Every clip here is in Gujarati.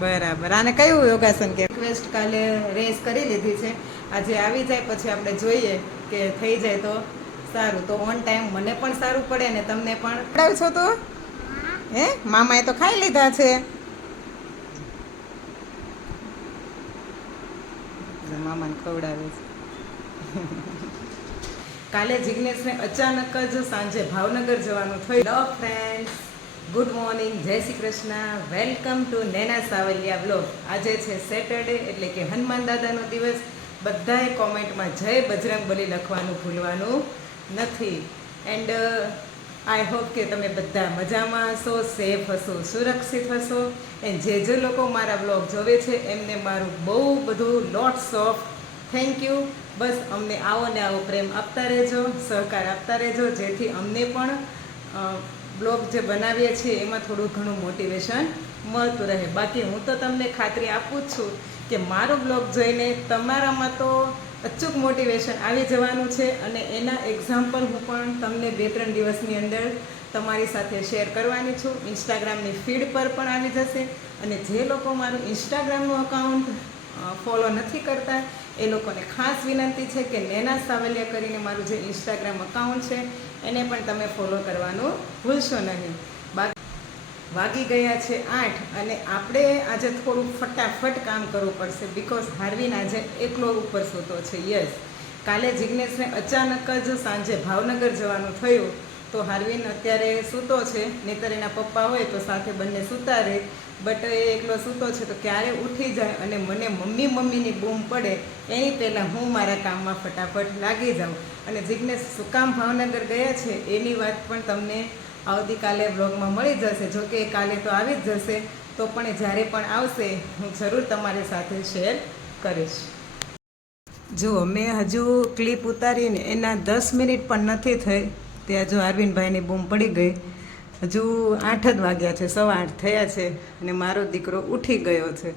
બરાબર. આને કયું યોગાસન કે રિક્વેસ્ટ કાલે રેસ કરી લીધી છે. આજે આવી જાય પછી આપણે જોઈએ કે થઈ જાય તો સારું. તો ઓન ટાઈમ મને પણ સારું પડે ને તમને પણ. ખવડાવ છો તો હે મામાએ તો ખાઈ લીધા છે. મામાને ખવડાવે છે. કાલે જિગ્નેશને અચાનક જ સાંજે ભાવનગર જવાનું થયું. હેલો ફ્રેન્ડ્સ, ગુડ મોર્નિંગ, જય Shri Krishna, welcome to Nena Savaliya vlog. આજે છે સેટરડે એટલે કે હનુમાન દાદાનો દિવસ. બધાએ કોમેન્ટમાં જય બજરંગબલી લખવાનું ભૂલવાનું નથી. એન્ડ આઈ હોપ કે તમે બધા મજામાં હશો, સેફ હશો, સુરક્ષિત હશો. એન્ડ જે લોકો મારા વ્લોગ જોવે છે એમને મારું બહુ બધું લોટ્સ ઓફ થેન્ક યુ. બસ અમને આવો ને આવો પ્રેમ આપતા રહેજો, સહકાર આપતા રહેજો, જેથી અમને પણ બ્લોગ જે બનાવીએ છીએ એમાં થોડું ઘણું મોટિવેશન મળતું રહે. બાકી હું તો તમને ખાતરી આપું જ છું કે મારો બ્લોગ જોઈને તમારામાં તો અચૂક મોટિવેશન આવી જવાનું છે. અને એના એક્ઝામ્પલ હું પણ તમને 2-3 દિવસની અંદર તમારી સાથે શેર કરવાની છું. ઇન્સ્ટાગ્રામની ફીડ પર પણ આવી જશે. અને જે લોકો મારું ઇન્સ્ટાગ્રામનું અકાઉન્ટ ફોલો નથી કરતા એ લોકોને ખાસ વિનંતી છે કે નેના સાવલિયા કરીને મારું જે ઇન્સ્ટાગ્રામ અકાઉન્ટ છે એને પણ તમે ફોલો કરવાનું ભૂલશો નહીં. વાગી ગયા છે 8 અને આપણે આજે થોડું ફટાફટ કામ કરવું પડશે. બિકોઝ હાર્વિન આજે એકલો ઉપર સૂતો છે. યસ, કાલે જિગ્નેશને અચાનક જ સાંજે ભાવનગર જવાનું થયું. તો હાર્વિન અત્યારે સૂતો છે, નહીંતર એના પપ્પા હોય તો સાથે બંને સૂતા રહે. બટ એ એકલો સૂતો છે તો ક્યારે ઉઠી જાય અને મને મમ્મીની બૂમ પડે એની પહેલાં હું મારા કામમાં ફટાફટ લાગી જાઉં. અને જિગ્નેશ શું કામ ભાવનગર ગયા છે એની વાત પણ તમને આવતીકાલે બ્લોગમાં મળી જશે. જો કે કાલે તો આવી જ જશે, તો પણ જ્યારે પણ આવશે હું જરૂર તમારી સાથે શેર કરીશ. જુઓ, મેં હજુ ક્લિપ ઉતારીને એના 10 મિનિટ પણ નથી થઈ ત્યાં જો અરવિંદભાઈની બૂમ પડી ગઈ. હજુ 8 જ વાગ્યા છે, 8:15 થયા છે અને મારો દીકરો ઉઠી ગયો છે.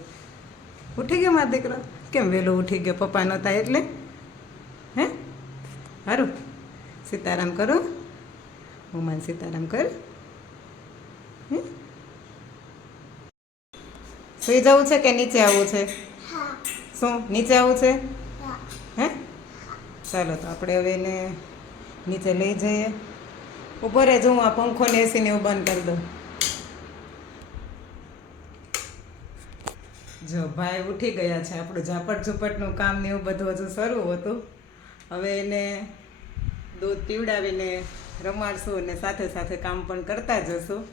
ઉઠી ગયો મારો દીકરો? કેમ વહેલો ઉઠી ગયો? પપ્પા નહોતા એટલે? હે સારું, સીતારામ કરો. મમ્માને સીતારામ કર. સુઈ જવું છે કે નીચે આવવું છે? શું નીચે આવવું છે? હે ચાલો તો આપણે હવે એને નીચે લઈ જઈએ. ઊભો રહેજો, હું આ પંખો ને એસીને એવું બંધ કરી દઉં. જો ભાઈ ઉઠી ગયા છે. આપણું ઝાપટ ઝુપટનું કામ ને એવું બધું હજુ શરૂ હતું. હવે એને દૂધ પીવડાવીને રમાડશું અને સાથે સાથે કામ પણ કરતા જશું.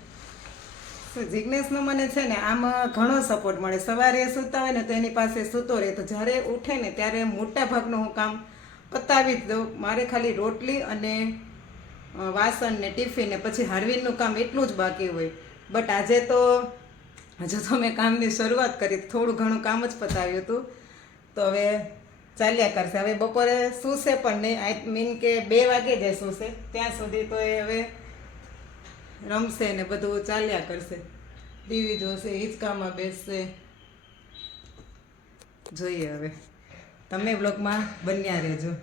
જિગ્નેશનો મને છે ને આમાં ઘણો સપોર્ટ મળે. સવારે સૂતા હોય ને તો એની પાસે સૂતો રહે, તો જ્યારે ઉઠે ને ત્યારે મોટા ભાગનું હું કામ પતાવી જ દઉં. મારે ખાલી રોટલી અને વાસણ ને ટિફિન ને પછી હાર્વિનનું કામ એટલું જ બાકી હોય. બટ આજે તો હજુ તો મેં કામની શરૂઆત કરી, થોડું ઘણું કામ જ પતાવ્યું હતું. તો હવે ચાલ્યા કરશે. હવે બપોરે સૂશે પણ નહીં, આઈ મીન કે 2 વાગે જ સૂશે. ત્યાં સુધી તો એ હવે રમશે ને બધું ચાલ્યા કરશે. ટીવી જોશે, હિંચકામાં બેસશે. જોઈએ હવે, તમે બ્લોગમાં બન્યા રહેજો.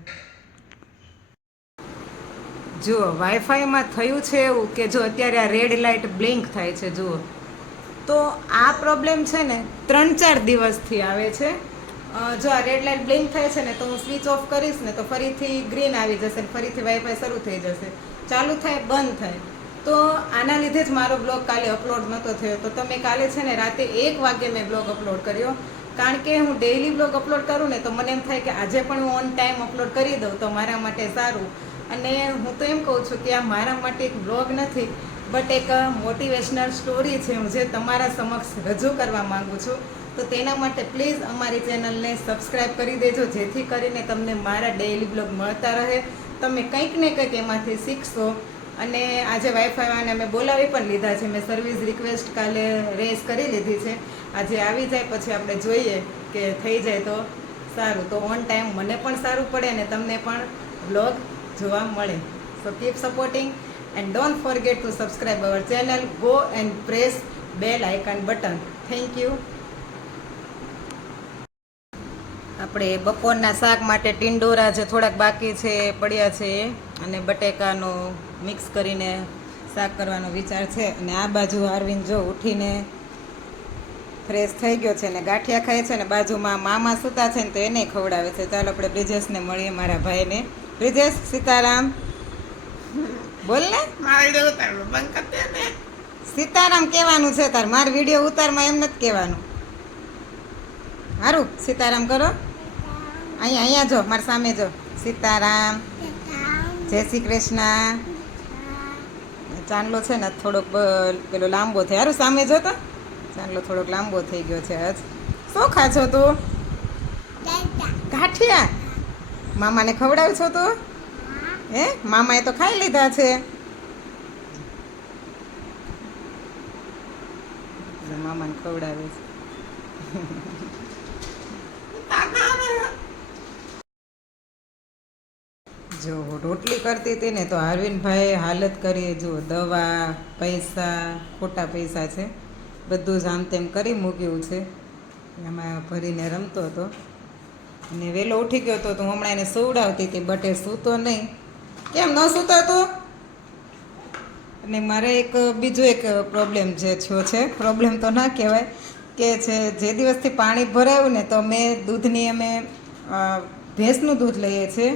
જુઓ, વાઈફાઈમાં થયું છે એવું કે જો અત્યારે આ રેડ લાઇટ બ્લિંક થાય છે જુઓ, તો આ પ્રોબ્લેમ છે ને 3-4 દિવસથી આવે છે. જો આ રેડ લાઇટ બ્લિંક થાય છે ને તો હું સ્વિચ ઓફ કરીશ ને તો ફરીથી ગ્રીન આવી જશે, ફરીથી વાઈફાઈ શરૂ થઈ જશે. ચાલુ થાય, બંધ થાય. તો આના લીધે જ મારો બ્લોગ કાલે અપલોડ નહોતો થયો. તો તમે કાલે છે ને રાતે 1 વાગે મેં બ્લોગ અપલોડ કર્યો. કારણ કે હું ડેઈલી બ્લોગ અપલોડ કરું ને તો મને એમ થાય કે આજે પણ હું ઓન ટાઈમ અપલોડ કરી દઉં તો મારા માટે સારું. અને હું તો એમ કહું છું કે આ મારા માટે એક બ્લોગ નથી, બટ એક મોટિવેશનલ સ્ટોરી છે હું જે તમારા સમક્ષ રજૂ કરવા માગું છું. તો તેના માટે પ્લીઝ અમારી ચેનલને સબસ્ક્રાઈબ કરી દેજો, જેથી કરીને તમને મારા ડેઈલી બ્લોગ મળતા રહે. તમે કંઈક ને કંઈક એમાંથી શીખશો. અને આજે વાઈફાઈવાળાને અમે બોલાવી પણ લીધા છે. મેં સર્વિસ રિક્વેસ્ટ કાલે રેસ કરી લીધી છે. આજે આવી જાય પછી આપણે જોઈએ કે થઈ જાય તો સારું. તો ઓન ટાઈમ મને પણ સારું પડે અને તમને પણ બ્લોગ જોવા મળે. સો keep supporting and don't forget two subscribe our channel. Go and press bell icon button. Thank you. આપણે બપોરના શાક માટે ટિંડોરા જે થોડાક બાકી છે પડ્યા છે અને બટેકાનું મિક્સ કરીને શાક કરવાનો વિચાર છે. અને આ બાજુ અરવિંદ જો ઉઠીને ફ્રેશ થઈ ગયો છે ને ગાંઠિયા ખાય છે ને બાજુમાં મામા સૂતા છે ને તો એને ખવડાવે છે. ચાલો આપણે બ્રિજેશને મળીએ, મારા ભાઈને. બ્રિજેશ, સીતારામ બોલ ને. સીતારામ કહેવાનું છે તાર. મારો વિડીયો ઉતારમાં એમ નથી કહેવાનું. સારું, સીતારામ કરો. અહીંયા જો, મારી સામે જો. સીતારામ, જય શ્રી કૃષ્ણ. ચાંદલો છે ને થોડોક પેલો લાંબો થાય. સારું, સામે જો તો ચાંદલો થોડોક લાંબો થઈ ગયો છે. આજ શું ખાશો તું? ગાંઠિયા મામાને ખવડાવ છો તું? હે, મામાએ તો ખાઈ લીધા છે. મામાને ખવડાવે છે. જો રોટલી કરતી હતી ને તો અરવિંદભાઈ હાલત કરી. જો દવા, પૈસા, ખોટા પૈસા છે, બધું જ આમ તેમ કરી મૂક્યું છે. એમાં ભરીને રમતો હતો અને વહેલો ઉઠી ગયો હતો. તો હમણાં એને સુવડાવતી હતી, બટ એ સૂતો નહીં. કેમ ન સૂતો હતો? અને મારે એક બીજો એક પ્રોબ્લેમ જે થયો છે, પ્રોબ્લેમ તો ના કહેવાય, કે છે જે દિવસથી પાણી ભરાયું ને તો મેં દૂધની અમે ભેંસનું દૂધ લઈએ છીએ,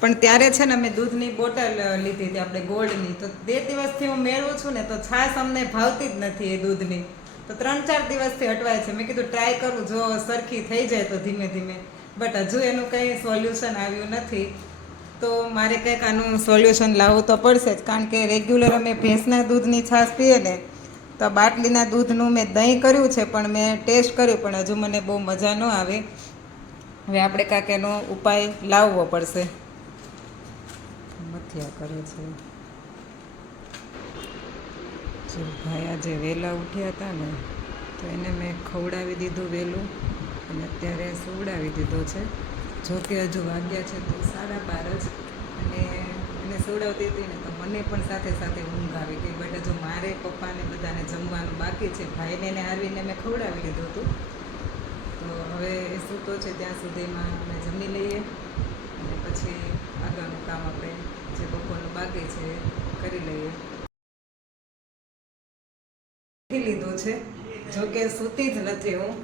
પણ ત્યારે છે ને અમે દૂધની બોટલ લીધી હતી આપણે ગોલ્ડની. તો 2 દિવસથી હું મેળવું છું ને તો છાશ અમને ભાવતી જ નથી એ દૂધની. તો 3-4 દિવસથી અટવાય છે. મેં કીધું ટ્રાય કરું, જો સરખી થઈ જાય તો ધીમે ધીમે, બટ હજુ એનું કંઈ સોલ્યુશન આવ્યું નથી. તો મારે કંઈક આનું સોલ્યુશન લાવવું તો પડશે જ, કારણ કે રેગ્યુલર અમે ભેંસના દૂધની છાશ પીએ ને તો બાટલીના દૂધનું મેં દહીં કર્યું છે, પણ મેં ટેસ્ટ કર્યું પણ હજુ મને બહુ મજા ન આવે. હવે આપણે કાંઈક એનો ઉપાય લાવવો પડશે. મથિયા કરે છે. જો ભાઈ આજે વહેલા ઉઠ્યા હતા ને તો એને મેં ખવડાવી દીધું વહેલું અને અત્યારે સુવડાવી દીધો છે. જો કે હજુ વાગ્યા છે તો 12:30 જ, અને એને સુવડાવતી હતી ને તો મને પણ સાથે સાથે ઊંઘ આવી ગઈ. બટ હજુ મારે, પપ્પાને બધાને જમવાનું બાકી છે. ભાઈને ને આવીને મેં ખવડાવી દીધું હતું. તો હવે એ સૂતો છે ત્યાં સુધીમાં અમે જમી લઈએ અને પછી આગળનું કામ આપણે જે બપોરનું બાકી છે કરી લઈએ. લીધો છે, જો કે સૂતી જ નથી હું,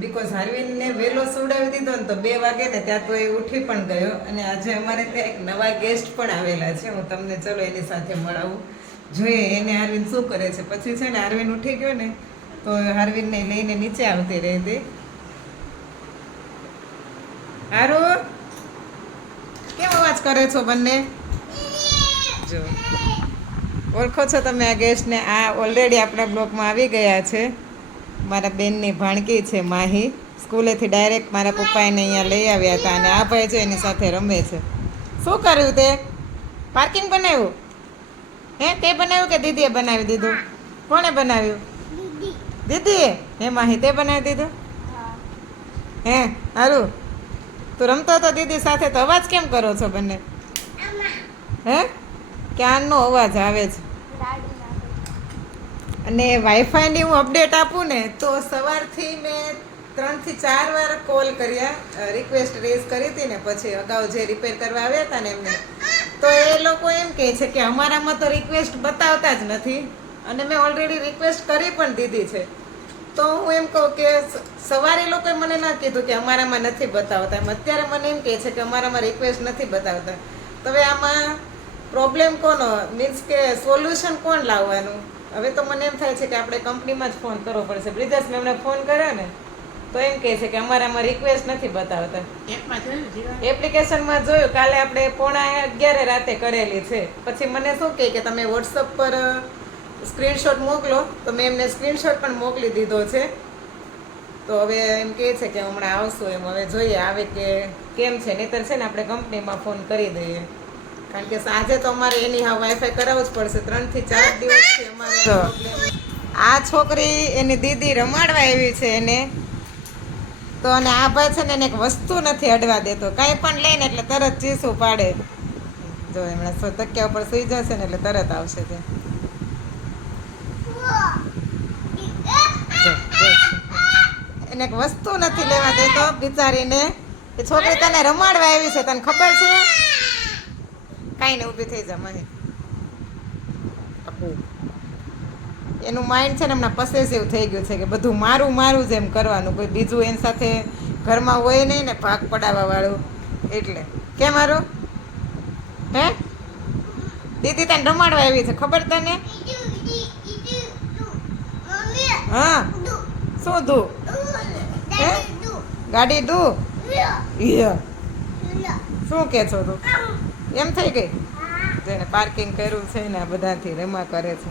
બિકોઝ હાર્વિનને વહેલો સુવડાવી દીધો ને તો 2 વાગે ને ત્યાં તો એ ઉઠી પણ ગયો. અને આજે અમારે ત્યાં એક નવા ગેસ્ટ પણ આવેલા છે. હું તમને ચલો એની સાથે મળાવું, જોઈએ એને હાર્વિન શું કરે છે. પછી છે ને હાર્વિન ઉઠી ગયો ને તો હાર્વિનને લઈને નીચે આવતી રહી હતી. હારું, કેમ અવાજ કરે છો બંને? જો ઓળખો છો તમે આ ગેસ્ટને? આ ઓલરેડી આપણા બ્લોગમાં આવી ગયા છે. મારા બેનની ભાણકી છે માહી. સ્કૂલેથી ડાયરેક્ટ મારા પપ્પા એને અહીંયા લઈ આવ્યા હતા અને આ ભાઈ છે એની સાથે રમે છે. શું કર્યું તે? પાર્કિંગ બનાવ્યું? હે, તે બનાવ્યું કે દીદીએ બનાવી દીધું? કોણે બનાવ્યું? દીદીએ. હે માહી, તે બનાવી દીધું? હે સારું. તું રમતો હતો દીદી સાથે તો અવાજ કેમ કરો છો બંને? હે, ક્યાંનો અવાજ આવે છે. અને વાઈફાઈની હું અપડેટ આપું ને તો સવારથી મેં 3 થી 4 વાર કોલ કર્યા, રિક્વેસ્ટ રેઝ કરી હતી ને પછી અગાઉ જે રિપેર કરવા આવ્યા હતા ને એમને, તો એ લોકો એમ કહે છે કે અમારામાં તો રિક્વેસ્ટ બતાવતા જ નથી. અને મેં ઓલરેડી રિક્વેસ્ટ કરી પણ દીધી છે. તો હું એમ કહું કે સવારે એ લોકોએ મને ના કીધું કે અમારામાં નથી બતાવતા, એમ અત્યારે મને એમ કહે છે કે અમારામાં રિક્વેસ્ટ નથી બતાવતા. તો હવે આમાં પ્રોબ્લેમ કોનો, મીન્સ કે સોલ્યુશન કોણ લાવવાનું? હવે તો મને એમ થાય છે કે આપણે કંપનીમાં જ ફોન કરવો પડશે. બ્રિજેશ મેં એમને ફોન કર્યો ને તો એમ કહે છે કે અમારામાં રિક્વેસ્ટ નથી બતાવતા. એપ્લિકેશનમાં જોયું, કાલે આપણે 11:30 રાતે કરેલી છે. પછી મને શું કહે કે તમે વોટ્સઅપ પર સ્ક્રીનશોટ મોકલો, તો મેં એમને સ્ક્રીનશોટ પણ મોકલી દીધો છે. તો હવે એમ કહે છે કે હમણાં આવશું. એમ હવે જોઈએ આવે કે કેમ છે. નહીંતર છે ને આપણે કંપનીમાં ફોન કરી દઈએ, કારણ કે આજે તો અમારે એની હા વાઈફાઈ કરાવવું જ પડશે. 3 થી 4 દિવસથી અમારે આ છોકરી એની દીદી રમાડવા આવી છે એને તો, અને આ ભાઈ છે ને એને એક વસ્તુ નથી અડવા દેતો. કાંઈ પણ લઈને એટલે તરત ચીસું પાડે. જો એમણે તકિયા ઉપર સુઈ જશે ને એટલે તરત આવશે તે. એને એક વસ્તુ નથી લેવા દેતો બિચારીને. એ છોકરી તને રમાડવા આવી છે, તને ખબર છે? કાંઈ ને ઊભી થઈ જા મને. એનું માઇન્ડ છે ને હમણાં પોસેસિવ થઈ ગયું છે કે બધું મારું મારું જ એમ કરવાનું, કોઈ બીજું એની સાથે ઘરમાં હોય નહીં ને ભાગ પડાવવા વાળું. એટલે કે મારું હે દીદી તને રમાડવા આવી છે ખબર તને? હા શું દુ હે ગાડી દુ શું કે છો તું? એમ થઈ ગઈ જેને પાર્કિંગ કર્યું છે ને આ બધાથી રમા કરે છે.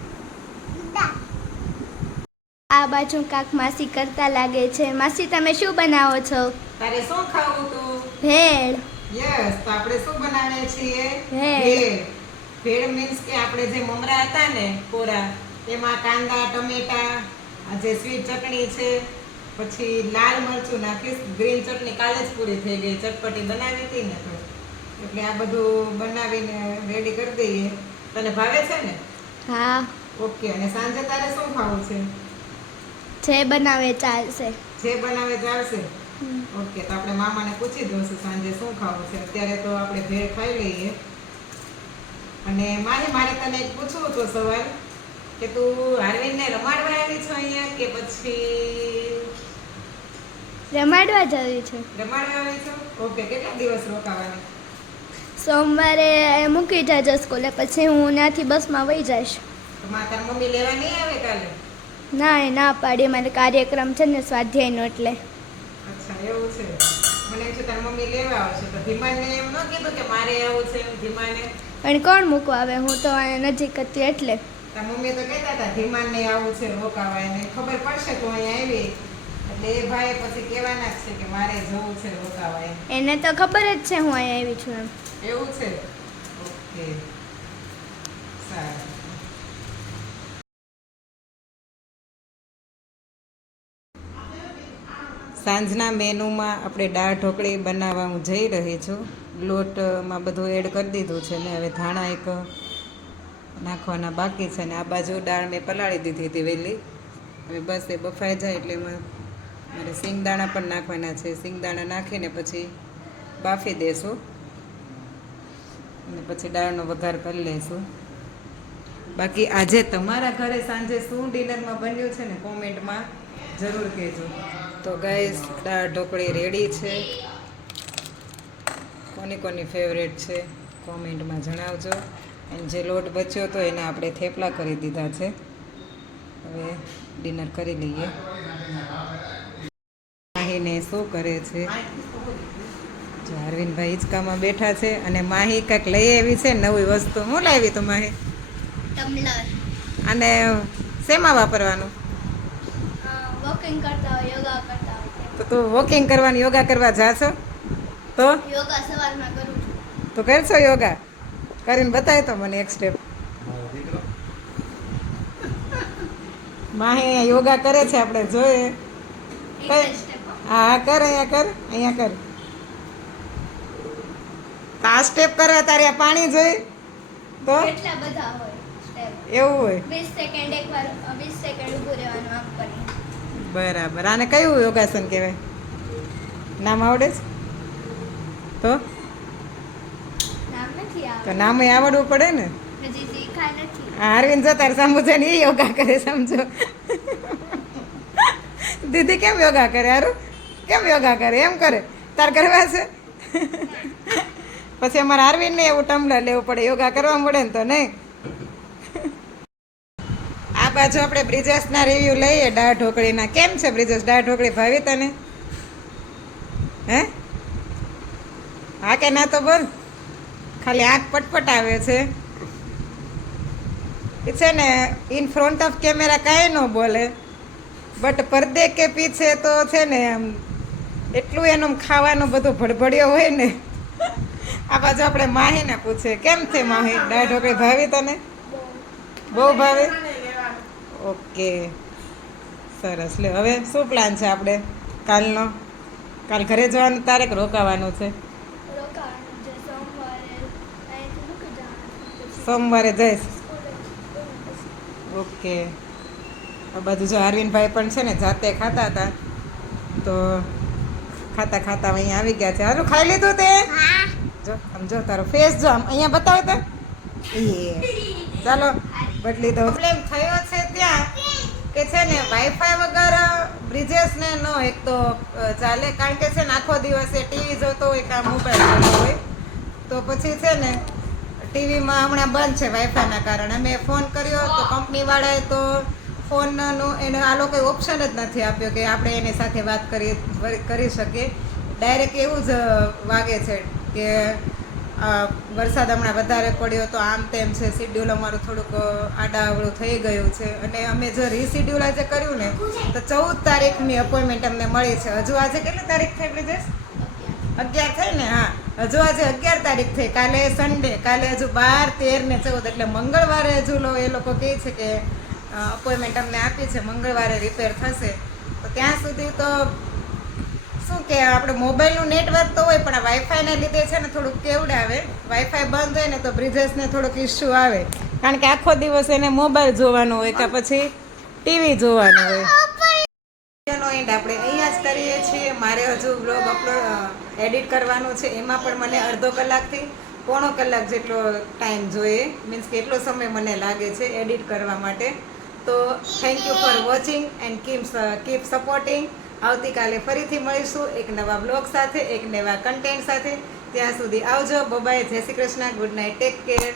આ બાજુ કાક માસી કરતા લાગે છે. માસી તમે શું બનાવો છો? તારે શું ખાવું તું? ભેળ. યસ, તો આપણે શું બનાવીએ છીએ? ભેળ. ભેળ મીન્સ કે આપણે જે મમરા હતા ને કોરા, એમાં કાંદા ટમેટા, આ જે સ્વીટ ચટણી છે, પછી લાલ મરચું નાખીશ, ગ્રીન ચટણી કાલે જ પૂરી થઈ ગઈ, ચટપટી બનાવી હતી ને તો એટલે આ બધું બનાવીને રેડી કરી દઈએ. તને ભાવે છે ને? હા. ઓકે. અને સાંજે તારે શું ખાવું છે? જે બનાવે ચાલશે. જે બનાવે ચાલશે. ઓકે, તો આપણે મામાને પૂછી જોઈશું સાંજે શું ખાવું છે. અત્યારે તો આપણે ભેળ ખાઈ લઈએ. અને મારે તને એક પૂછવું હતો સવાલ કે તું હાર્વિનને રમાડવા આવી છો અહીંયા કે પછી રમાડવા જવી છે. રમાડવા આવી છો? ઓકે. કેટલા દિવસ રોકાવાની? સોમવારે મૂકી જાજો સ્કૂલે, પછી હું ત્યાંથી બસમાં વહી જઈશ. તો તાર મમ્મી લેવા નહીં આવે કાલે? ના એ ના પાડી, મારે કાર્યક્રમ છે ને સ્વાધ્યાયનો એટલે. અચ્છા એવું છે. મને એમ છે તાર મમ્મી લેવા આવશે. તો ધીમાને એમ ન કીધું કે મારે આવું છે? ધીમાને પણ કોણ મૂકવા આવે? હું તો અહીંયા નજીક હતી એટલે. તાર મમ્મી તો કહેતા હતા ધીમાને આવું છે રોકાવા, એને ખબર પડશે તો અહીંયા આવી એટલે એ ભાઈ પછી કહેવાના જ છે કે મારે જવું છે રોકાવા એમ. એને તો ખબર જ છે હું અહીંયા આવી છું એમ. એવું છે? ઓકે સારું. સાંજના મેનુમાં આપણે દાળ ઢોકળી બનાવવા હું જઈ રહી છું. લોટમાં બધું એડ કરી દીધું છે ને હવે ધાણા એક નાખવાના બાકી છે ને આ બાજુ દાળ મેં પલાળી દીધી હતી વહેલી. હવે બસ એ બફાઈ જાય એટલે એમાં મારે સિંગદાણા પણ નાખવાના છે. સિંગદાણા નાખીને પછી બાફી દેશું અને પછી દાળનો વઘાર કરી લઈશું. બાકી આજે તમારા ઘરે સાંજે શું ડિનરમાં બન્યું છે ને કોમેન્ટમાં જરૂર કહેજો. તો ગાઈસ દાળ ઢોકળી રેડી છે. કોની કોની ફેવરેટ છે કોમેન્ટમાં જણાવજો. અને જે લોટ બચ્યો હતો એને આપણે થેપલા કરી દીધા છે. હવે ડિનર કરી લઈએ. માહીને શું કરે છે? જો અરવિંદભાઈ હિંચકામાં બેઠા છે અને માહી કાંઈક લઈ આવી છે નવી વસ્તુ. શું લાવી તું માહી? ટમ્બલર. અને શેમાં વાપરવાનું? વોકિંગ કરતા હોય, યોગા કરતા હોય. તો તું વોકિંગ કરવાની યોગા કરવા જાશો? તો યોગા સવારમાં કરું છું. તો કરશો યોગા? કરીને બતાય તો મને એક સ્ટેપ. માહી અહીંયા યોગા કરે છે, આપણે જોઈએ. હા કર, અહીંયા કર, અહીંયા કર. આ સ્ટેપ કરવા તારે આ પાણી જોઈ તો કેટલા બધા હોય સ્ટેપ. એવું હોય? 20 સેકન્ડ એકવાર 20 સેકન્ડ ઊભું રહેવાનું આમ કરીને. બરાબર. આને કયું યોગાસન કહેવાય? નામ આવડે છે? તો નામ નથી તો નામ આવડવું પડે ને. હજી શીખા નથી. આ અરવિંદ જો તાર સમજો છે ને એ યોગા કરે, સમજો. દીદી કેમ યોગા કરે? હારું કેમ યોગા કરે? એમ કરે તાર કરવા છે. પછી અમારે અરવિંદને એવું ટમ્બલર લેવું પડે, યોગા કરવા મળે ને તો નહીં. આ બાજુ આપણે બ્રિજેશના રિવ્યુ લઈએ દાળ ઢોકળીના. કેમ છે બ્રિજેશ, દાળ ઢોકળી ભાવી તને? હે હા કે ના? તો બોલ. ખાલી આંખ પટપટ આવે છે. એ છે ને ઇન ફ્રન્ટ ઓફ કેમેરા કાંઈ ન બોલે, બટ પડદે કે પીછે તો છે ને આમ એટલું એનું ખાવાનું બધું ભડભડિયો હોય ને. આ બાજુ આપણે માહીને પૂછે કેમ છે માહી, દાળ ઢોકળી ભાવી તને? બહુ ભાવે. ઓકે સરસ. લે હવે શું પ્લાન છે આપણે કાલનો? કાલ ઘરે જવાનું તારે કે રોકાવાનું છે? રોકાવાનું છે. સોમવારે અહીંથી મૂકી જવાનું. સોમવારે જઈશ. ઓકે. આ બધું જો અરવિંદભાઈ પણ છે ને જાતે ખાતા હતા તો ખાતા ખાતા અહીંયા આવી ગયા છે. હારું ખાઈ લીધું તે? જો સમજો તારો ફેસ જો આમ અહીંયા બતાવો તો. એ ચાલો બદલી દો. પ્રોબ્લેમ થયો છે ત્યાં બ્રિજેશને નો એક તો ચાલે, કારણ કે છે ને આખો દિવસ એ ટીવી જોતો હોય કાં મોબાઈલ જોતો હોય, તો પછી છે ને ટીવીમાં હમણાં બંધ છે વાઈફાઈના કારણે. મેં ફોન કર્યો તો કંપનીવાળાએ તો ફોનનું એને આ લોકોએ ઓપ્શન જ નથી આપ્યો કે આપણે એની સાથે વાત કરી શકીએ. ડાયરેક્ટ એવું જ વાગે છે કે વરસાદ હમણાં વધારે પડ્યો તો આમ તેમ છે, શિડ્યુલ અમારું થોડુંક આડાઅવળું થઈ ગયું છે. અને અમે જો રીશિડ્યુલ આજે કર્યું ને તો 14 તારીખની અપોઇન્ટમેન્ટ અમને મળી છે. હજુ આજે કેટલી તારીખ થઈ બ્રિજેશ? 11 થઈ ને? હા, હજુ આજે 11 તારીખ થઈ. કાલે સન્ડે, કાલે હજુ 12, 13 ને 14 એટલે મંગળવારે હજુ એ લોકો કહે છે કે અપોઇન્ટમેન્ટ અમને આપી છે, મંગળવારે રિપેર થશે. તો ત્યાં સુધી તો શું કે આપણે મોબાઈલનું નેટવર્ક તો હોય, પણ આ વાઈફાઈને લીધે છે ને થોડુંક કેવડાવે. વાઈફાઈ બંધ હોય ને તો બ્રિજેશને થોડોક ઇસ્યુ આવે, કારણ કે આખો દિવસ એને મોબાઈલ જોવાનો હોય કે પછી ટીવી જોવાનું હોય. એનો એન્ડ આપણે અહીંયા જ કરીએ છીએ. મારે હજુ બ્લોગ એડિટ કરવાનું છે, એમાં પણ મને અડધો કલાકથી પોણો કલાક જેટલો ટાઈમ જોઈએ, મીન્સ કે એટલો સમય મને લાગે છે એડિટ કરવા માટે. તો thank you for watching and keep supporting. આવતીકાલે ફરીથી મળીશું એક નવા બ્લોગ સાથે, એક નવા કન્ટેન્ટ સાથે. ત્યાં સુધી આવજો. બાય, જય Shri Krishna, good night, take care.